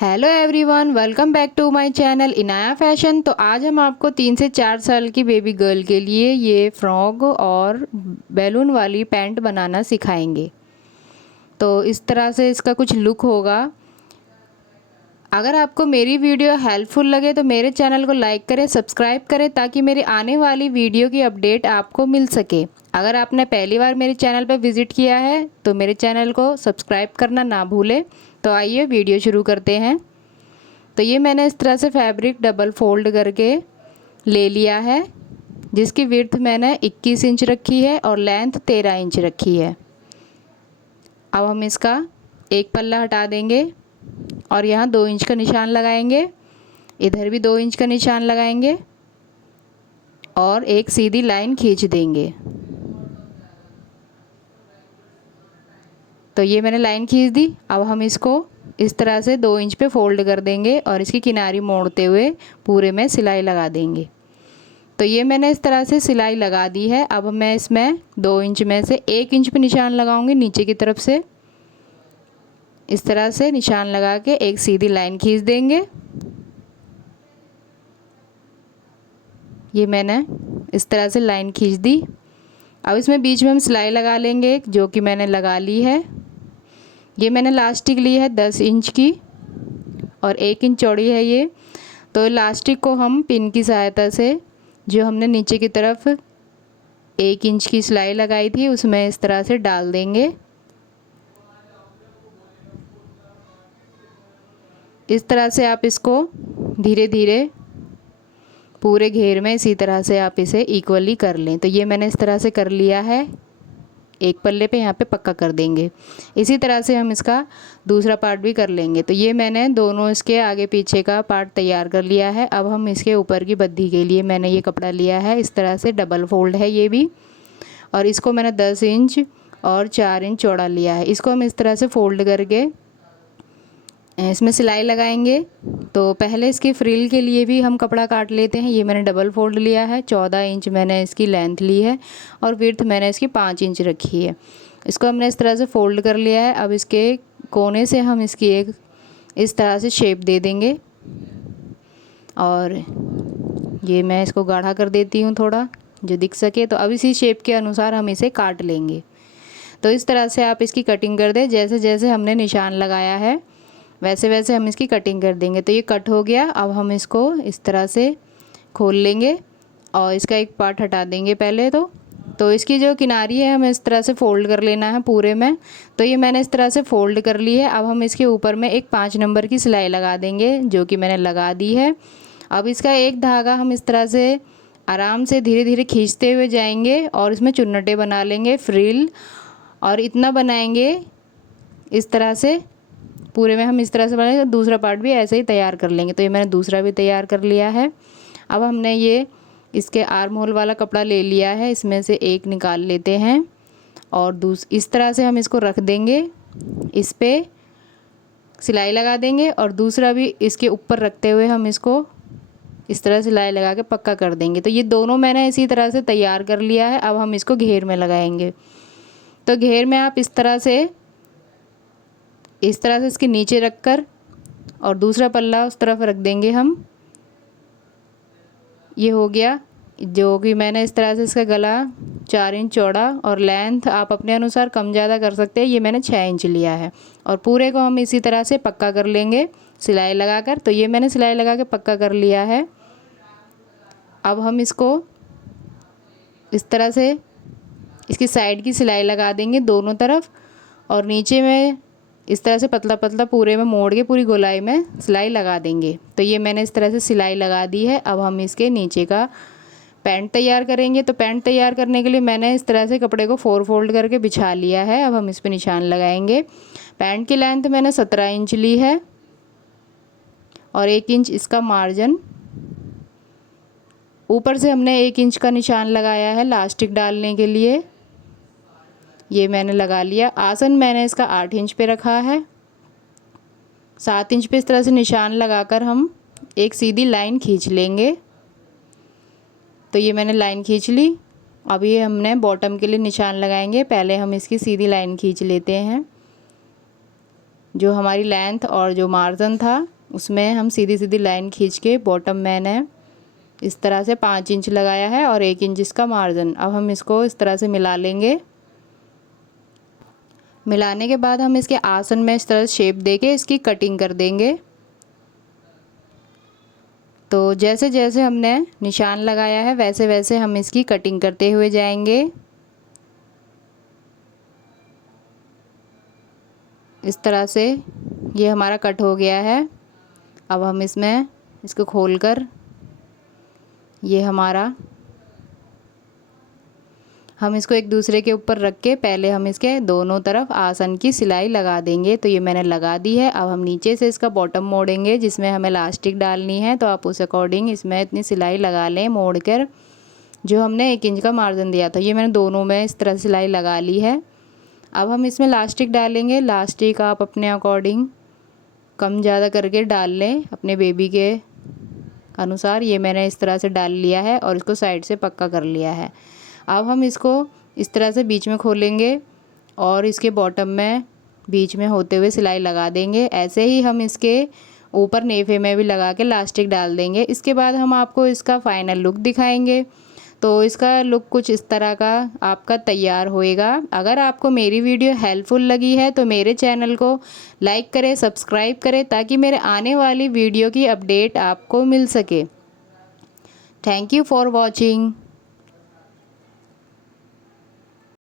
Hello everyone, welcome back to my channel Inaya fashion. तो आज हम आपको 3 से 4 साल की बेबी गर्ल के लिए ये फ्रॉक और बैलून वाली पैंट बनाना सिखाएंगे। तो इस तरह से इसका कुछ लुक होगा। अगर आपको मेरी वीडियो हेल्पफुल लगे तो मेरे चैनल को लाइक करें, सब्सक्राइब करें ताकि मेरी आने वाली वीडियो की अपडेट आपको मिल सके। अगर आपने पहली बार मेरे चैनल पर विज़िट किया है तो मेरे चैनल को सब्सक्राइब करना ना भूलें। तो आइए वीडियो शुरू करते हैं। तो ये मैंने इस तरह से फैब्रिक डबल फोल्ड करके ले लिया है, जिसकी विड्थ मैंने 21 इंच रखी है और लेंथ 13 इंच रखी है। अब हम इसका एक पल्ला हटा देंगे और यहाँ 2 इंच का निशान लगाएंगे, इधर भी 2 इंच का निशान लगाएंगे और एक सीधी लाइन खींच देंगे। तो ये मैंने लाइन खींच दी। अब हम इसको इस तरह से 2 इंच पे फोल्ड कर देंगे और इसकी किनारी मोड़ते हुए पूरे में सिलाई लगा देंगे। तो ये मैंने इस तरह से सिलाई लगा दी है। अब मैं इसमें 2 इंच में से 1 इंच पे निशान लगाऊंगी नीचे की तरफ से। इस तरह से निशान लगा के एक सीधी लाइन खींच देंगे। ये मैंने इस तरह से लाइन खींच दी। अब इसमें बीच में हम सिलाई लगा लेंगे, जो कि मैंने लगा ली है। ये मैंने लास्टिक ली है 10 इंच की और 1 इंच चौड़ी है ये। तो लास्टिक को हम पिन की सहायता से, जो हमने नीचे की तरफ 1 इंच की सिलाई लगाई थी, उसमें इस तरह से डाल देंगे। इस तरह से आप इसको धीरे धीरे पूरे घेर में इसी तरह से आप इसे इक्वली कर लें। तो ये मैंने इस तरह से कर लिया है। एक पल्ले पे यहाँ पे पक्का कर देंगे। इसी तरह से हम इसका दूसरा पार्ट भी कर लेंगे। तो ये मैंने दोनों इसके आगे पीछे का पार्ट तैयार कर लिया है। अब हम इसके ऊपर की बद्धी के लिए मैंने ये कपड़ा लिया है, इस तरह से डबल फोल्ड है ये भी, और इसको मैंने 10 इंच और 4 इंच चौड़ा लिया है। इसको हम इस तरह से फोल्ड करके इसमें सिलाई लगाएंगे। तो पहले इसकी फ्रिल के लिए भी हम कपड़ा काट लेते हैं। ये मैंने डबल फोल्ड लिया है, 14 इंच मैंने इसकी लेंथ ली है और विड्थ मैंने इसकी 5 इंच रखी है। इसको हमने इस तरह से फोल्ड कर लिया है। अब इसके कोने से हम इसकी एक इस तरह से शेप दे देंगे और ये मैं इसको गाढ़ा कर देती हूँ थोड़ा, जो दिख सके। तो अब इसी शेप के अनुसार हम इसे काट लेंगे। तो इस तरह से आप इसकी कटिंग कर दें। जैसे जैसे हमने निशान लगाया है वैसे वैसे हम इसकी कटिंग कर देंगे। तो ये कट हो गया। अब हम इसको इस तरह से खोल लेंगे और इसका एक पार्ट हटा देंगे पहले। तो इसकी जो किनारी है हमें इस तरह से फ़ोल्ड कर लेना है पूरे में। तो ये मैंने इस तरह से फ़ोल्ड कर ली है। अब हम इसके ऊपर में एक 5 नंबर की सिलाई लगा देंगे, जो कि मैंने लगा दी है। अब इसका एक धागा हम इस तरह से आराम से धीरे धीरे खींचते हुए जाएंगे और इसमें चुन्नटे बना लेंगे, फ्रिल, और इतना बनाएंगे इस तरह से पूरे में हम इस तरह से बनाएंगे। दूसरा पार्ट भी ऐसे ही तैयार कर लेंगे। तो ये मैंने दूसरा भी तैयार कर लिया है। अब हमने ये इसके आर्म होल वाला कपड़ा ले लिया है, इसमें से एक निकाल लेते हैं और इस तरह से हम इसको रख देंगे, इस पे सिलाई लगा देंगे और दूसरा भी इसके ऊपर रखते हुए हम इसको इस तरह सिलाई लगा के पक्का कर देंगे। तो ये दोनों मैंने इसी तरह से तैयार कर लिया है। अब हम इसको घेर में लगाएंगे। तो घेर में आप इस तरह से इसके नीचे रखकर और दूसरा पल्ला उस तरफ रख देंगे हम। ये हो गया, जो कि मैंने इस तरह से इसका गला 4 इंच चौड़ा और लेंथ आप अपने अनुसार कम ज़्यादा कर सकते हैं। ये मैंने 6 इंच लिया है और पूरे को हम इसी तरह से पक्का कर लेंगे सिलाई लगाकर। तो ये मैंने सिलाई लगा के पक्का कर लिया है। अब हम इसको इस तरह से इसकी साइड की सिलाई लगा देंगे दोनों तरफ और नीचे में इस तरह से पतला पतला पूरे में मोड़ के पूरी गोलाई में सिलाई लगा देंगे। तो ये मैंने इस तरह से सिलाई लगा दी है। अब हम इसके नीचे का पैंट तैयार करेंगे। तो पैंट तैयार करने के लिए मैंने इस तरह से कपड़े को 4 फोल्ड करके बिछा लिया है। अब हम इस पर निशान लगाएंगे। पैंट की लेंथ मैंने 17 इंच ली है और 1 इंच इसका मार्जिन। ऊपर से हमने 1 इंच का निशान लगाया है लास्टिक डालने के लिए। ये मैंने लगा लिया। आसन मैंने इसका 8 इंच पे रखा है। 7 इंच पे इस तरह से निशान लगाकर हम एक सीधी लाइन खींच लेंगे। तो ये मैंने लाइन खींच ली। अब ये हमने बॉटम के लिए निशान लगाएंगे। पहले हम इसकी सीधी लाइन खींच लेते हैं। जो हमारी लेंथ और जो मार्जिन था उसमें हम सीधी सीधी लाइन खींच के बॉटम मैंने इस तरह से 5 इंच लगाया है और 1 इंच इसका मार्जिन। अब हम इसको इस तरह से मिला लेंगे। मिलाने के बाद हम इसके आसन में इस तरह शेप देके इसकी कटिंग कर देंगे। तो जैसे जैसे हमने निशान लगाया है वैसे वैसे हम इसकी कटिंग करते हुए जाएंगे। इस तरह से ये हमारा कट हो गया है। अब हम इसमें इसको खोलकर ये हमारा हम इसको एक दूसरे के ऊपर रख के पहले हम इसके दोनों तरफ आसन की सिलाई लगा देंगे। तो ये मैंने लगा दी है। अब हम नीचे से इसका बॉटम मोड़ेंगे जिसमें हमें इलास्टिक डालनी है। तो आप उस अकॉर्डिंग इसमें इतनी सिलाई लगा लें मोड़ कर। जो हमने 1 इंच का मार्जिन दिया था ये मैंने दोनों में इस तरह सिलाई लगा ली है। अब हम इसमें इलास्टिक डालेंगे। इलास्टिक आप अपने अकॉर्डिंग कम ज़्यादा करके डाल लें अपने बेबी के अनुसार। ये मैंने इस तरह से डाल लिया है और इसको साइड से पक्का कर लिया है। अब हम इसको इस तरह से बीच में खोलेंगे और इसके बॉटम में बीच में होते हुए सिलाई लगा देंगे। ऐसे ही हम इसके ऊपर नेफे में भी लगा के इलास्टिक डाल देंगे। इसके बाद हम आपको इसका फाइनल लुक दिखाएंगे। तो इसका लुक कुछ इस तरह का आपका तैयार होएगा। अगर आपको मेरी वीडियो हेल्पफुल लगी है तो मेरे चैनल को लाइक करें, सब्सक्राइब करें ताकि मेरे आने वाली वीडियो की अपडेट आपको मिल सके। Thank you for watching.